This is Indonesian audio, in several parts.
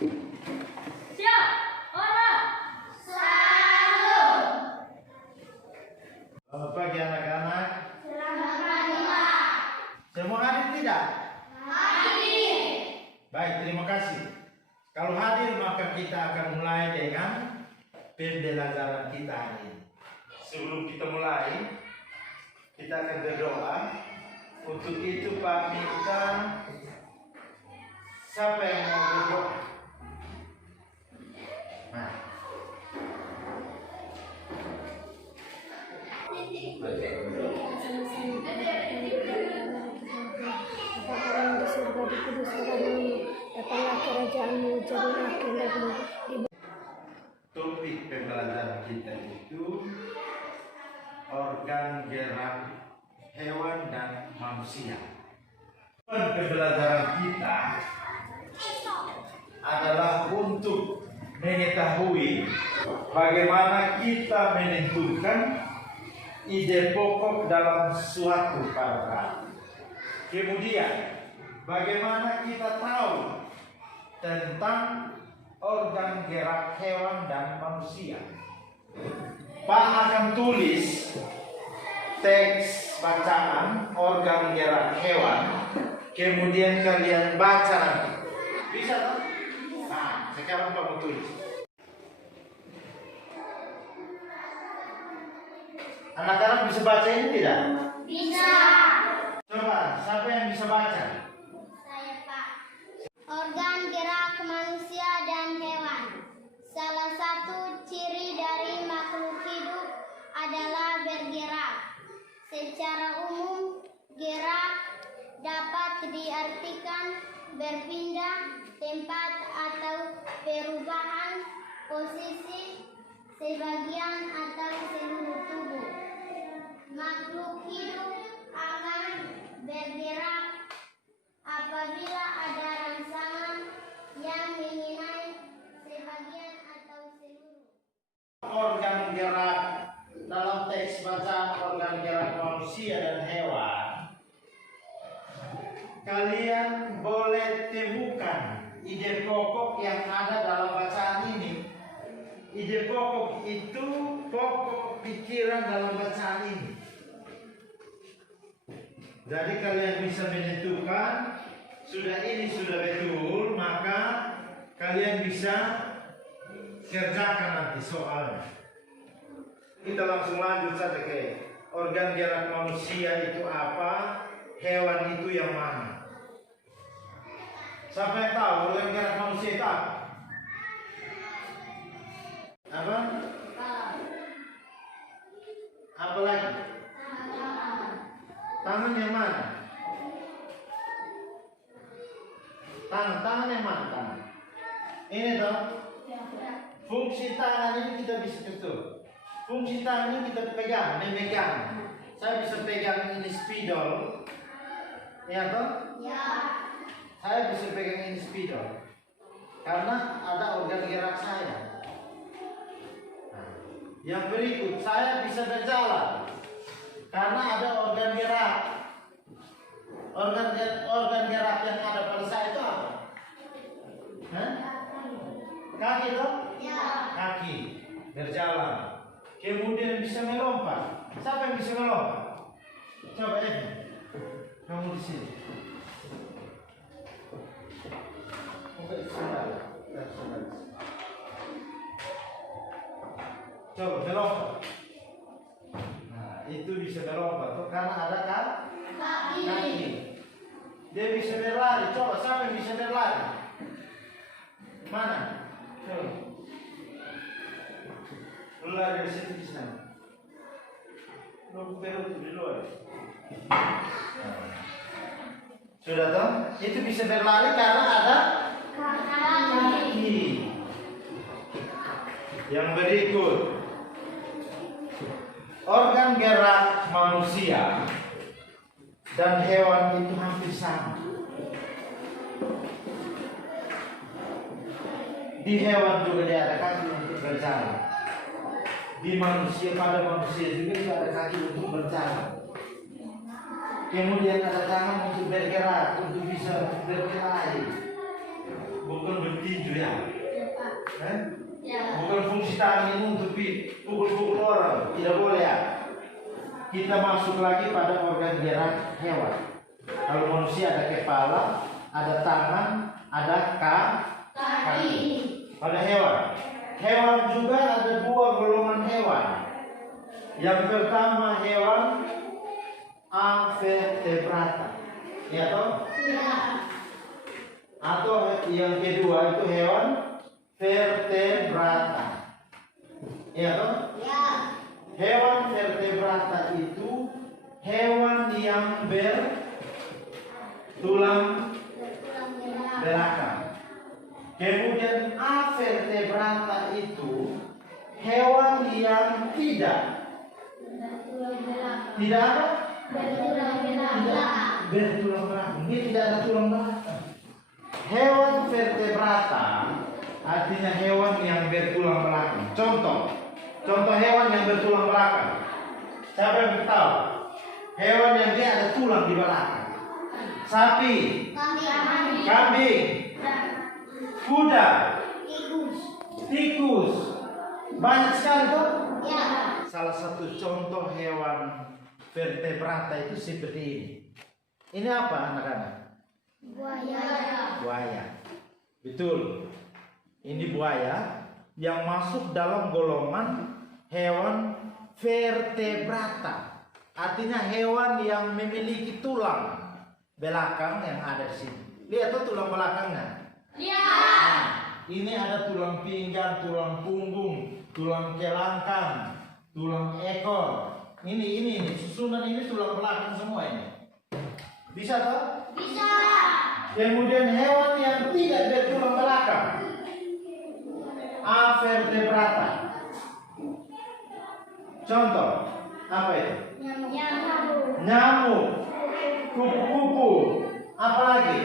Siap, orang. Selalu. Selamat pagi anak-anak. Selamat pagi, Pak. Semua hadir tidak? Hadir. Baik, terima kasih. Kalau hadir maka kita akan mulai dengan pembelajaran kita hari ini. Sebelum kita mulai, kita akan berdoa. Untuk itu Pak minta siapa yang mau berdoa? Nah. Bapa di surga, dikuduskan namamu, datanglah kerajaanmu, jadilah kehendakmu. Topik pembelajaran kita itu organ gerak hewan dan manusia. Pembelajaran kita adalah untuk mengetahui bagaimana kita menentukan ide pokok dalam suatu paragraf. Kemudian, bagaimana kita tahu tentang organ gerak hewan dan manusia. Pak akan tulis teks bacaan organ gerak hewan, kemudian kalian baca nanti. Bisa kan? Nah, sekarang Pak mau tulis. Anak-anak bisa baca ini tidak? Bisa. Coba, siapa yang bisa baca? Saya, Pak. Organ gerak manusia dan hewan. Salah satu ciri dari makhluk hidup adalah bergerak. Secara umum, gerak dapat diartikan berpindah tempat atau perubahan posisi sebagian atau seluruh tubuh. Makhluk hidup akan bergerak apabila ada rangsangan yang mengenai sebagian atau seluruh. Organ gerak dalam teks bacaan organ gerak manusia dan hewan, kalian boleh temukan ide pokok yang ada dalam bacaan ini. Ide pokok itu pokok pikiran dalam bacaan ini. Jadi kalian bisa menentukan sudah betul, maka kalian bisa kerjakan nanti soalnya. Kita langsung lanjut saja ke organ gerak manusia itu apa, hewan itu yang mana. Siapa yang tahu organ gerak manusia itu apa? Apa? Apa lagi? Tangan yang mana? Tangan yang mana? Tangan. Ini toh. Fungsi tangan ini kita bisa betul. Fungsi tangan ini kita pegang, memegang. Saya bisa pegang ini spidol. Ya toh? Ya. Saya bisa pegang ini spidol. Karena ada organ gerak saya. Nah, yang berikut, saya bisa berjalan. Karena ada organ gerak. Organ gerak yang ada pada saya itu apa? Hah? Kaki toh? Ya. Kaki berjalan. Kemudian bisa melompat. Siapa yang bisa melompat? Coba Evi, kamu di sini. Coba melompat. Nah, itu bisa melompat tuh karena ada kan? Kaki. Dia bisa berlari. Coba siapa yang bisa berlari? Mana? Coba. Lu lari dari situ di sana. Lu berut di luar. Sudah toh? Itu bisa berlari karena ada kaki. Yang berikut, organ gerak manusia dan hewan itu hampir sama. Di hewan juga dia ada kaki untuk berjalan. Di manusia, pada manusia juga dia ada kaki untuk berjalan. Kemudian ada tangan untuk bergerak, untuk bisa berkelahi. Bukan tinju ya? Ya, Pak. Eh? Ya. Bukan fungsi tangan ini untuk pukul-pukul orang, tidak boleh ya. Kita masuk lagi pada organ gerak hewan. Kalau manusia ada kepala, ada tangan, ada kaki. Pada hewan juga ada dua golongan hewan. Yang pertama hewan avertebrata, ya toh? Ya. Atau yang kedua itu hewan vertebrata, ya toh? Ya. Hewan vertebrata itu hewan yang bertulang Bertulang belakang. belakang. Kemudian avertebrata itu hewan yang tidak Bertulang belakang. apa? Bertulang belakang. Bertulang belakang. Ini tidak ada tulang belakang. Hewan vertebrata artinya hewan yang bertulang belakang. Contoh hewan yang bertulang belakang. Siapa yang tahu? Hewan yang dia ada tulang di belakang. Sapi, kambing, kuda, tikus. Banyak sekali tuh. Ya. Salah satu contoh hewan vertebrata itu seperti ini. Ini apa anak-anak? Buaya. Buaya. Betul. Ini buaya yang masuk dalam golongan hewan vertebrata. Artinya hewan yang memiliki tulang belakang yang ada di sini. Lihat tuh tulang belakangnya. Ya. Nah, ini ada tulang pinggang, tulang punggung, tulang kelangkang, tulang ekor. Ini susunan ini tulang belakang semua ini. Bisa toh? Bisa. Kemudian hewan yang tidak bertulang belakang, avertebrata. Contoh, apa itu? Nyamuk, kupu-kupu, apa lagi?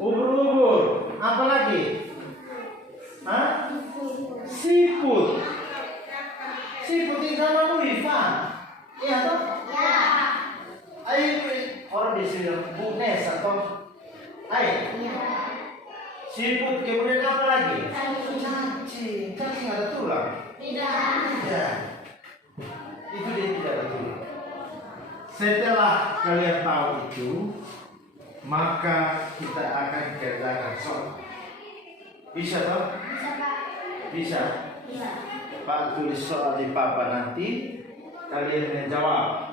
Ubur-ubur, apa lagi? Hah? Siput. Siput itu sama Ivan. Iya toh? Ya. Ayo, orang di sini bunes atau ayo. Ya. Siput kemudian apa lagi? Cacing. Cacing ada tulang. Tidak. Ya. Itu dia tidak ada tulang. Setelah kalian tahu itu, maka kita akan kerjakan soal. Bisa toh? Bisa, Pak. Bisa. Bisa. Pak tulis soal di papan nanti, kalian menjawab.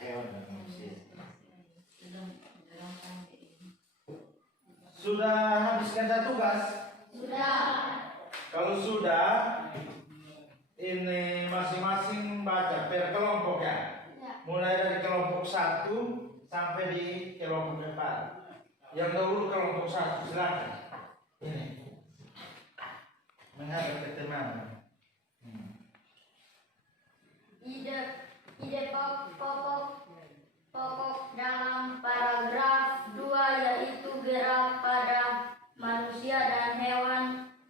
Hewan dan manusia. Sudah habiskan tugas? Sudah. Kalau sudah, ini masing-masing baca per kelompok ya. Ya. Mulai dari kelompok 1 sampai di kelompok 4. Yang dahulu kelompok 1, silakan. Ini menghadap ke teman. Ide pokok dalam paragraf 2 yaitu gerak pada manusia dan hewan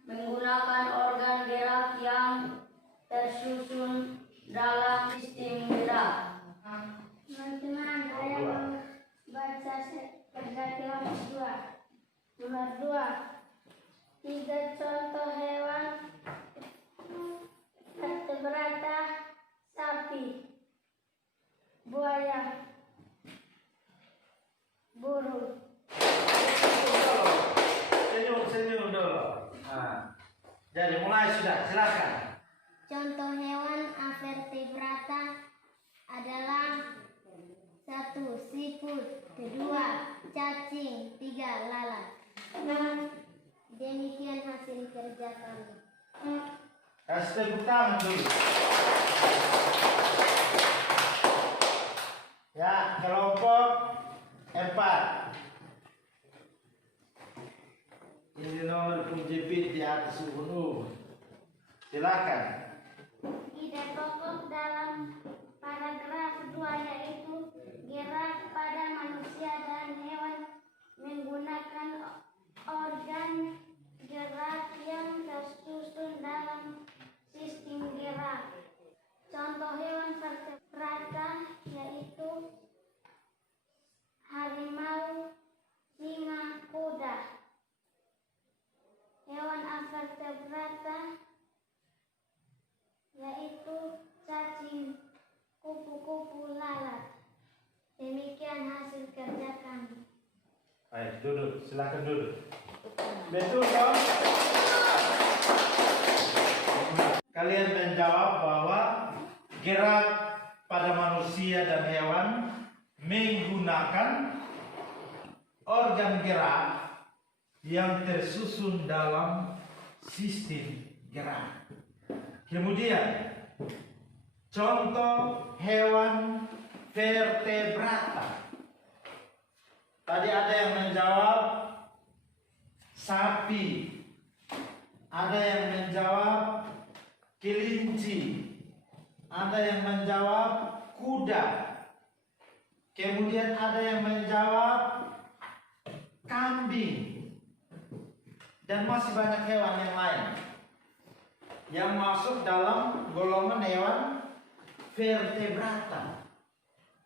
menggunakan organ gerak yang tersusun dalam sistem gerak. Teman-teman, saya membaca pada kelompok 2. Nomor 2. 3 contoh hewan vertebrata: sapi, buaya, burung. Senyum dulu. Nah, jadi mulai sudah, silakan. Contoh hewan avertebrata adalah 1. Siput, 2. Cacing, 3. Lalat. Demikian hasil kerja kami. Kasih tepuk tangan dulu. Ya, kelompok 4. Ini nomor penjepit di atas UNU. Silakan. Ide pokok dalam duduk. Silakan duduk. Betul toh? Kalian menjawab bahwa gerak pada manusia dan hewan menggunakan organ gerak yang tersusun dalam sistem gerak. Kemudian contoh hewan vertebrata. Tadi ada yang menjawab sapi, ada yang menjawab kelinci, ada yang menjawab kuda, kemudian ada yang menjawab kambing, dan masih banyak hewan yang lain yang masuk dalam golongan hewan vertebrata.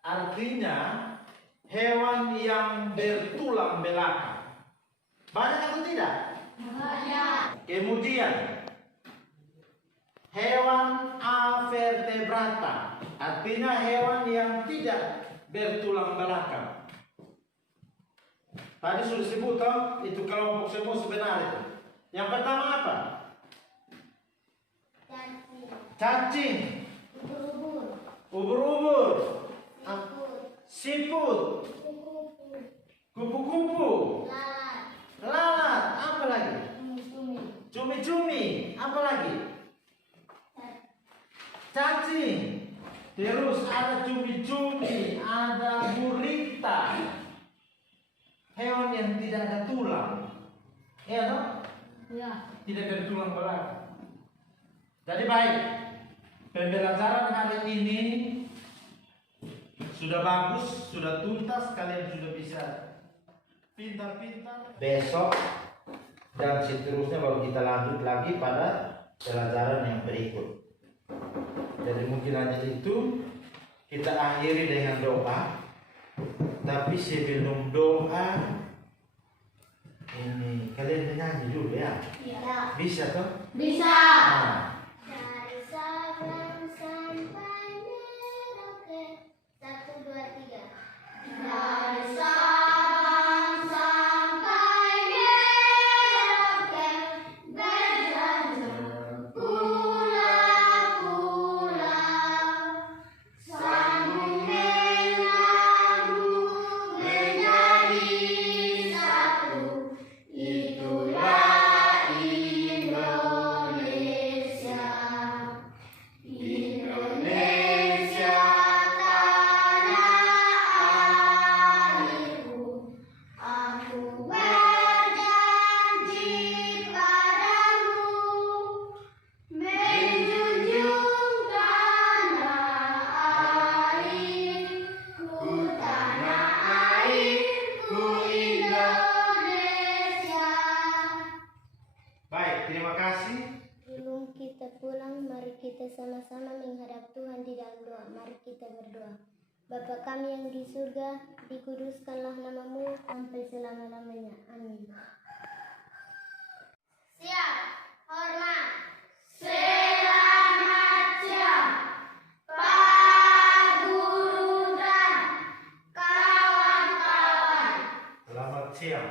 Artinya hewan yang bertulang belakang. Banyak atau tidak? Banyak. Kemudian hewan avertebrata, artinya hewan yang tidak bertulang belakang. Tadi sudah disebut itu kelompok semua sebenarnya itu. Yang pertama apa? Cacing, Ubur-ubur. ubur-ubur, Siput. siput, Kupu-kupu. kupu-kupu, Lalat. lalat, apa lagi? Cumi-cumi. Cumi-cumi, apa lagi? Cacing. Terus ada cumi-cumi, ada gurita. Hewan yang tidak ada tulang. Iya toh? Ya. Tidak bertulang belakang. Jadi baik, pembelajaran hari ini sudah bagus, sudah tuntas, kalian sudah bisa pintar-pintar. Besok dan seterusnya baru kita lanjut lagi pada pelajaran yang berikut. Jadi mungkin hanya itu, kita akhiri dengan doa. Tapi sebelum doa ini kalian menyanyi dulu ya. Ya. Bisa toh? Bisa. Nah. Dari Sabang sampai Merauke. 1, 2, 3. Dari Sabang sampai Merauke, berjajah pulau-pulau, sambung menyambung menjadi satu. Itulah Indonesia. Indonesia tanah airku. Aku berjanji padamu, menjunjung tanah airku, tanah airku Indonesia. Baik, terima kasih. Sebelum kita pulang, mari kita sama-sama menghadap Tuhan di dalam doa. Mari kita berdoa. Bapa kami yang di surga, dikuduskanlah namamu sampai selama-lamanya. Amin. Siap, hormat. Selamat siang, Pak Guru dan kawan-kawan. Selamat siang.